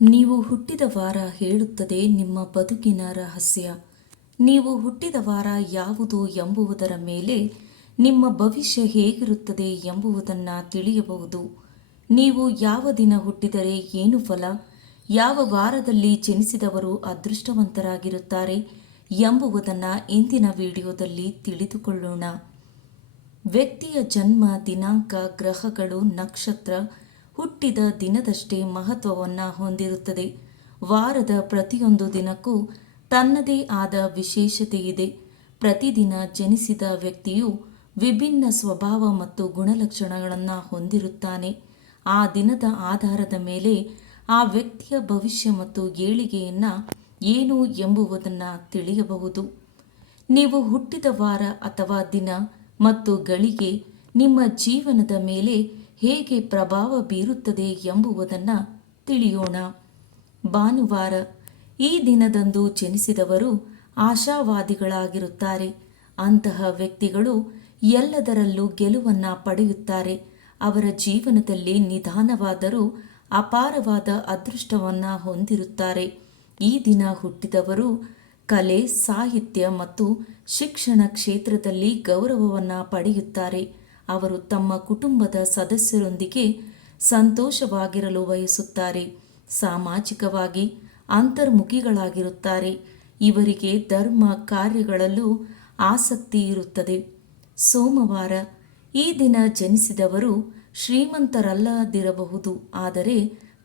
ನೀವು ಹುಟ್ಟಿದ ವಾರ ಹೇಳುತ್ತದೆ ನಿಮ್ಮ ಬದುಕಿನ ರಹಸ್ಯ. ನೀವು ಹುಟ್ಟಿದ ವಾರ ಯಾವುದು ಎಂಬುದರ ಮೇಲೆ ನಿಮ್ಮ ಭವಿಷ್ಯ ಹೇಗಿರುತ್ತದೆ ಎಂಬುದನ್ನು ತಿಳಿಯಬಹುದು. ನೀವು ಯಾವ ದಿನ ಹುಟ್ಟಿದರೆ ಏನು ಫಲ, ಯಾವ ವಾರದಲ್ಲಿ ಜನಿಸಿದವರು ಅದೃಷ್ಟವಂತರಾಗಿರುತ್ತಾರೆ ಎಂಬುದನ್ನು ಇಂದಿನ ವಿಡಿಯೋದಲ್ಲಿ ತಿಳಿದುಕೊಳ್ಳೋಣ. ವ್ಯಕ್ತಿಯ ಜನ್ಮ ದಿನಾಂಕ, ಗ್ರಹಗಳು, ನಕ್ಷತ್ರ ಹುಟ್ಟಿದ ದಿನದಷ್ಟೇ ಮಹತ್ವವನ್ನು ಹೊಂದಿರುತ್ತದೆ. ವಾರದ ಪ್ರತಿಯೊಂದು ದಿನಕ್ಕೂ ತನ್ನದೇ ಆದ ವಿಶೇಷತೆ ಇದೆ. ಪ್ರತಿದಿನ ಜನಿಸಿದ ವ್ಯಕ್ತಿಯು ವಿಭಿನ್ನ ಸ್ವಭಾವ ಮತ್ತು ಗುಣಲಕ್ಷಣಗಳನ್ನು ಹೊಂದಿರುತ್ತಾನೆ. ಆ ದಿನದ ಆಧಾರದ ಮೇಲೆ ಆ ವ್ಯಕ್ತಿಯ ಭವಿಷ್ಯ ಮತ್ತು ಏಳಿಗೆಯನ್ನು ಏನು ಎಂಬುದನ್ನು ತಿಳಿಯಬಹುದು. ನೀವು ಹುಟ್ಟಿದ ವಾರ ಅಥವಾ ದಿನ ಮತ್ತು ಗಳಿಗೆ ನಿಮ್ಮ ಜೀವನದ ಮೇಲೆ ಹೇಗೆ ಪ್ರಭಾವ ಬೀರುತ್ತದೆ ಎಂಬುದನ್ನು ತಿಳಿಯೋಣ. ಭಾನುವಾರ. ಈ ದಿನದಂದು ಜನಿಸಿದವರು ಆಶಾವಾದಿಗಳಾಗಿರುತ್ತಾರೆ. ಅಂತಹ ವ್ಯಕ್ತಿಗಳು ಎಲ್ಲದರಲ್ಲೂ ಗೆಲುವನ್ನು ಪಡೆಯುತ್ತಾರೆ. ಅವರ ಜೀವನದಲ್ಲಿ ನಿಧಾನವಾದರೂ ಅಪಾರವಾದ ಅದೃಷ್ಟವನ್ನು ಹೊಂದಿರುತ್ತಾರೆ. ಈ ದಿನ ಹುಟ್ಟಿದವರು ಕಲೆ, ಸಾಹಿತ್ಯ ಮತ್ತು ಶಿಕ್ಷಣ ಕ್ಷೇತ್ರದಲ್ಲಿ ಗೌರವವನ್ನು ಪಡೆಯುತ್ತಾರೆ. ಅವರು ತಮ್ಮ ಕುಟುಂಬದ ಸದಸ್ಯರೊಂದಿಗೆ ಸಂತೋಷವಾಗಿರಲು ಬಯಸುತ್ತಾರೆ. ಸಾಮಾಜಿಕವಾಗಿ ಅಂತರ್ಮುಖಿಗಳಾಗಿರುತ್ತಾರೆ. ಇವರಿಗೆ ಧರ್ಮ ಕಾರ್ಯಗಳಲ್ಲೂ ಆಸಕ್ತಿ ಇರುತ್ತದೆ. ಸೋಮವಾರ. ಈ ದಿನ ಜನಿಸಿದವರು ಶ್ರೀಮಂತರಲ್ಲದಿರಬಹುದು, ಆದರೆ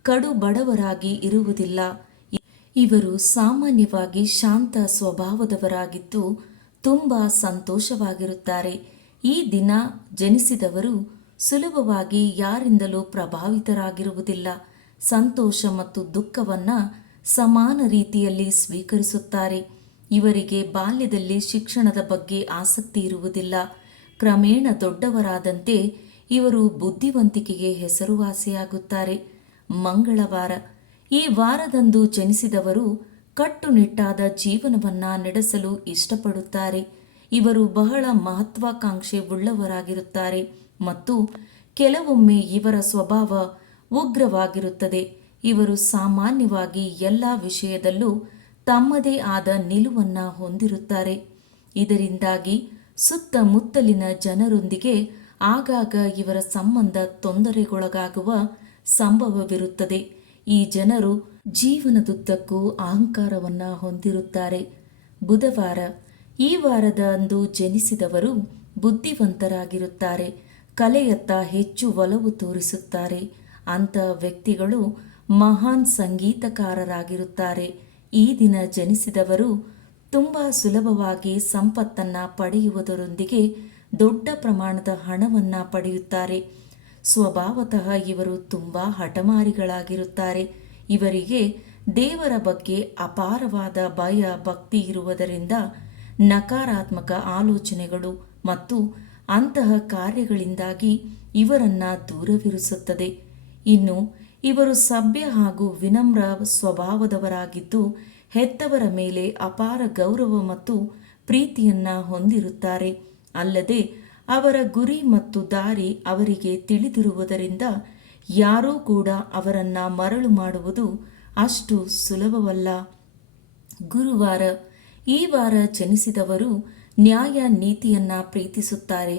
ಕಡು ಬಡವರಾಗಿ ಇರುವುದಿಲ್ಲ. ಇವರು ಸಾಮಾನ್ಯವಾಗಿ ಶಾಂತ ಸ್ವಭಾವದವರಾಗಿದ್ದು ತುಂಬ ಸಂತೋಷವಾಗಿರುತ್ತಾರೆ. ಈ ದಿನ ಜನಿಸಿದವರು ಸುಲಭವಾಗಿ ಯಾರಿಂದಲೂ ಪ್ರಭಾವಿತರಾಗಿರುವುದಿಲ್ಲ. ಸಂತೋಷ ಮತ್ತು ದುಃಖವನ್ನು ಸಮಾನ ರೀತಿಯಲ್ಲಿ ಸ್ವೀಕರಿಸುತ್ತಾರೆ. ಇವರಿಗೆ ಬಾಲ್ಯದಲ್ಲಿ ಶಿಕ್ಷಣದ ಬಗ್ಗೆ ಆಸಕ್ತಿ ಇರುವುದಿಲ್ಲ. ಕ್ರಮೇಣ ದೊಡ್ಡವರಾದಂತೆ ಇವರು ಬುದ್ಧಿವಂತಿಕೆಗೆ ಹೆಸರುವಾಸಿಯಾಗುತ್ತಾರೆ. ಮಂಗಳವಾರ. ಈ ವಾರದಂದು ಜನಿಸಿದವರು ಕಟ್ಟುನಿಟ್ಟಾದ ಜೀವನವನ್ನು ನಡೆಸಲು ಇಷ್ಟಪಡುತ್ತಾರೆ. ಇವರು ಬಹಳ ಮಹತ್ವಾಕಾಂಕ್ಷೆ ಉಳ್ಳವರಾಗಿರುತ್ತಾರೆ ಮತ್ತು ಕೆಲವೊಮ್ಮೆ ಇವರ ಸ್ವಭಾವ ಉಗ್ರವಾಗಿರುತ್ತದೆ. ಇವರು ಸಾಮಾನ್ಯವಾಗಿ ಎಲ್ಲ ವಿಷಯದಲ್ಲೂ ತಮ್ಮದೇ ಆದ ನಿಲುವನ್ನು ಹೊಂದಿರುತ್ತಾರೆ. ಇದರಿಂದಾಗಿ ಸುತ್ತಮುತ್ತಲಿನ ಜನರೊಂದಿಗೆ ಆಗಾಗ ಇವರ ಸಂಬಂಧ ತೊಂದರೆಗೊಳಗಾಗುವ ಸಂಭವವಿರುತ್ತದೆ. ಈ ಜನರು ಜೀವನದುದ್ದಕ್ಕೂ ಅಹಂಕಾರವನ್ನು ಹೊಂದಿರುತ್ತಾರೆ. ಬುಧವಾರ. ಈ ವಾರದಂದು ಜನಿಸಿದವರು ಬುದ್ಧಿವಂತರಾಗಿರುತ್ತಾರೆ. ಕಲೆಯತ್ತ ಹೆಚ್ಚು ಒಲವು ತೋರಿಸುತ್ತಾರೆ. ಅಂಥ ವ್ಯಕ್ತಿಗಳು ಮಹಾನ್ ಸಂಗೀತಕಾರರಾಗಿರುತ್ತಾರೆ. ಈ ದಿನ ಜನಿಸಿದವರು ತುಂಬ ಸುಲಭವಾಗಿ ಸಂಪತ್ತನ್ನು ಪಡೆಯುವುದರೊಂದಿಗೆ ದೊಡ್ಡ ಪ್ರಮಾಣದ ಹಣವನ್ನು ಪಡೆಯುತ್ತಾರೆ. ಸ್ವಭಾವತಃ ಇವರು ತುಂಬ ಹಠಮಾರಿಗಳಾಗಿರುತ್ತಾರೆ. ಇವರಿಗೆ ದೇವರ ಬಗ್ಗೆ ಅಪಾರವಾದ ಭಯ, ಭಕ್ತಿ ಇರುವುದರಿಂದ ನಕಾರಾತ್ಮಕ ಆಲೋಚನೆಗಳು ಮತ್ತು ಅಂತಹ ಕಾರ್ಯಗಳಿಂದಾಗಿ ಇವರನ್ನು ದೂರವಿರಿಸುತ್ತದೆ. ಇನ್ನು ಇವರು ಸಭ್ಯ ಹಾಗೂ ವಿನಮ್ರ ಸ್ವಭಾವದವರಾಗಿದ್ದು ಹೆತ್ತವರ ಮೇಲೆ ಅಪಾರ ಗೌರವ ಮತ್ತು ಪ್ರೀತಿಯನ್ನು ಹೊಂದಿರುತ್ತಾರೆ. ಅಲ್ಲದೆ ಅವರ ಗುರಿ ಮತ್ತು ದಾರಿ ಅವರಿಗೆ ತಿಳಿದಿರುವುದರಿಂದ ಯಾರೂ ಕೂಡ ಅವರನ್ನು ಮರಳು ಮಾಡುವುದು ಅಷ್ಟು ಸುಲಭವಲ್ಲ. ಗುರುವಾರ. ಈ ವಾರ ಜನಿಸಿದವರು ನ್ಯಾಯ ನೀತಿಯನ್ನು ಪ್ರೀತಿಸುತ್ತಾರೆ.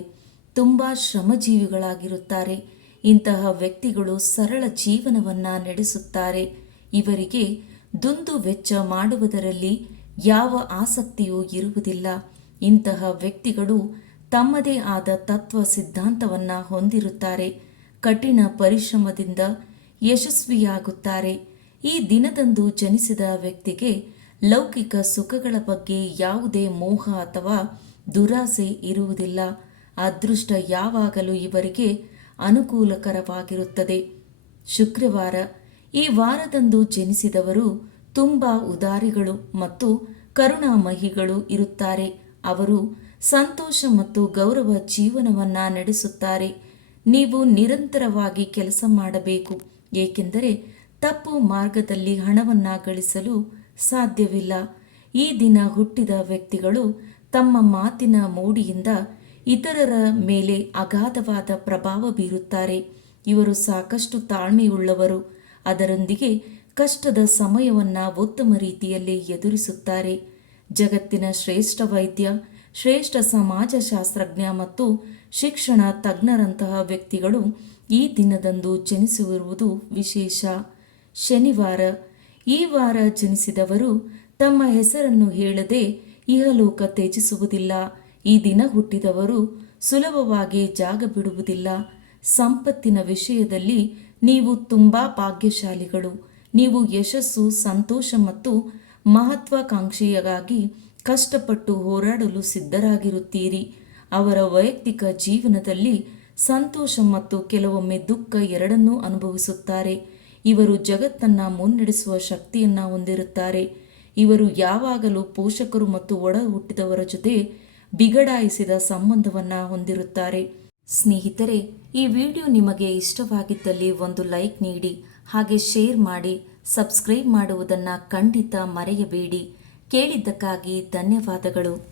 ತುಂಬ ಶ್ರಮಜೀವಿಗಳಾಗಿರುತ್ತಾರೆ. ಇಂತಹ ವ್ಯಕ್ತಿಗಳು ಸರಳ ಜೀವನವನ್ನು ನಡೆಸುತ್ತಾರೆ. ಇವರಿಗೆ ದುಂದು ವೆಚ್ಚ ಮಾಡುವುದರಲ್ಲಿ ಯಾವ ಆಸಕ್ತಿಯೂ ಇರುವುದಿಲ್ಲ. ಇಂತಹ ವ್ಯಕ್ತಿಗಳು ತಮ್ಮದೇ ಆದ ತತ್ವ ಸಿದ್ಧಾಂತವನ್ನು ಹೊಂದಿರುತ್ತಾರೆ. ಕಠಿಣ ಪರಿಶ್ರಮದಿಂದ ಯಶಸ್ವಿಯಾಗುತ್ತಾರೆ. ಈ ದಿನದಂದು ಜನಿಸಿದ ವ್ಯಕ್ತಿಗೆ ಲೌಕಿಕ ಸುಖಗಳ ಬಗ್ಗೆ ಯಾವುದೇ ಮೋಹ ಅಥವಾ ದುರಾಸೆ ಇರುವುದಿಲ್ಲ. ಅದೃಷ್ಟ ಯಾವಾಗಲೂ ಇವರಿಗೆ ಅನುಕೂಲಕರವಾಗಿರುತ್ತದೆ. ಶುಕ್ರವಾರ. ಈ ವಾರದಂದು ಜನಿಸಿದವರು ತುಂಬ ಉದಾರಿಗಳು ಮತ್ತು ಕರುಣಾಮಯಿಗಳು ಇರುತ್ತಾರೆ. ಅವರು ಸಂತೋಷ ಮತ್ತು ಗೌರವ ಜೀವನವನ್ನು ನಡೆಸುತ್ತಾರೆ. ನೀವು ನಿರಂತರವಾಗಿ ಕೆಲಸ ಮಾಡಬೇಕು, ಏಕೆಂದರೆ ತಪ್ಪು ಮಾರ್ಗದಲ್ಲಿ ಹಣವನ್ನು ಗಳಿಸಲು ಸಾಧ್ಯವಿಲ್ಲ. ಈ ದಿನ ಹುಟ್ಟಿದ ವ್ಯಕ್ತಿಗಳು ತಮ್ಮ ಮಾತಿನ ಮೋಡಿಯಿಂದ ಇತರರ ಮೇಲೆ ಅಗಾಧವಾದ ಪ್ರಭಾವ ಬೀರುತ್ತಾರೆ. ಇವರು ಸಾಕಷ್ಟು ತಾಳ್ಮೆಯುಳ್ಳವರು. ಅದರೊಂದಿಗೆ ಕಷ್ಟದ ಸಮಯವನ್ನು ಉತ್ತಮ ರೀತಿಯಲ್ಲಿ ಎದುರಿಸುತ್ತಾರೆ. ಜಗತ್ತಿನ ಶ್ರೇಷ್ಠ ವೈದ್ಯ, ಶ್ರೇಷ್ಠ ಸಮಾಜಶಾಸ್ತ್ರಜ್ಞ ಮತ್ತು ಶಿಕ್ಷಣ ತಜ್ಞರಂತಹ ವ್ಯಕ್ತಿಗಳು ಈ ದಿನದಂದು ಜನಿಸಿರುವುದು ವಿಶೇಷ. ಶನಿವಾರ. ಈ ವಾರ ಜನಿಸಿದವರು ತಮ್ಮ ಹೆಸರನ್ನು ಹೇಳದೆ ಇಹಲೋಕ ತ್ಯಜಿಸುವುದಿಲ್ಲ. ಈ ದಿನ ಹುಟ್ಟಿದವರು ಸುಲಭವಾಗಿ ಜಾಗ ಬಿಡುವುದಿಲ್ಲ. ಸಂಪತ್ತಿನ ವಿಷಯದಲ್ಲಿ ನೀವು ತುಂಬ ಭಾಗ್ಯಶಾಲಿಗಳು. ನೀವು ಯಶಸ್ಸು, ಸಂತೋಷ ಮತ್ತು ಮಹತ್ವಾಕಾಂಕ್ಷೆಯಾಗಿ ಕಷ್ಟಪಟ್ಟು ಹೋರಾಡಲು ಸಿದ್ಧರಾಗಿರುತ್ತೀರಿ. ಅವರ ವೈಯಕ್ತಿಕ ಜೀವನದಲ್ಲಿ ಸಂತೋಷ ಮತ್ತು ಕೆಲವೊಮ್ಮೆ ದುಃಖ ಎರಡನ್ನೂ ಅನುಭವಿಸುತ್ತಾರೆ. ಇವರು ಜಗತ್ತನ್ನು ಮುನ್ನಡೆಸುವ ಶಕ್ತಿಯನ್ನು ಹೊಂದಿರುತ್ತಾರೆ. ಇವರು ಯಾವಾಗಲೂ ಪೋಷಕರು ಮತ್ತು ಒಡ ಹುಟ್ಟಿದವರ ಜೊತೆ ಬಿಗಡಾಯಿಸಿದ ಸಂಬಂಧವನ್ನು ಹೊಂದಿರುತ್ತಾರೆ. ಸ್ನೇಹಿತರೆ, ಈ ವಿಡಿಯೋ ನಿಮಗೆ ಇಷ್ಟವಾಗಿದ್ದಲ್ಲಿ ಒಂದು ಲೈಕ್ ನೀಡಿ, ಹಾಗೆ ಶೇರ್ ಮಾಡಿ, ಸಬ್ಸ್ಕ್ರೈಬ್ ಮಾಡುವುದನ್ನು ಖಂಡಿತ ಮರೆಯಬೇಡಿ. ಕೇಳಿದ್ದಕ್ಕಾಗಿ ಧನ್ಯವಾದಗಳು.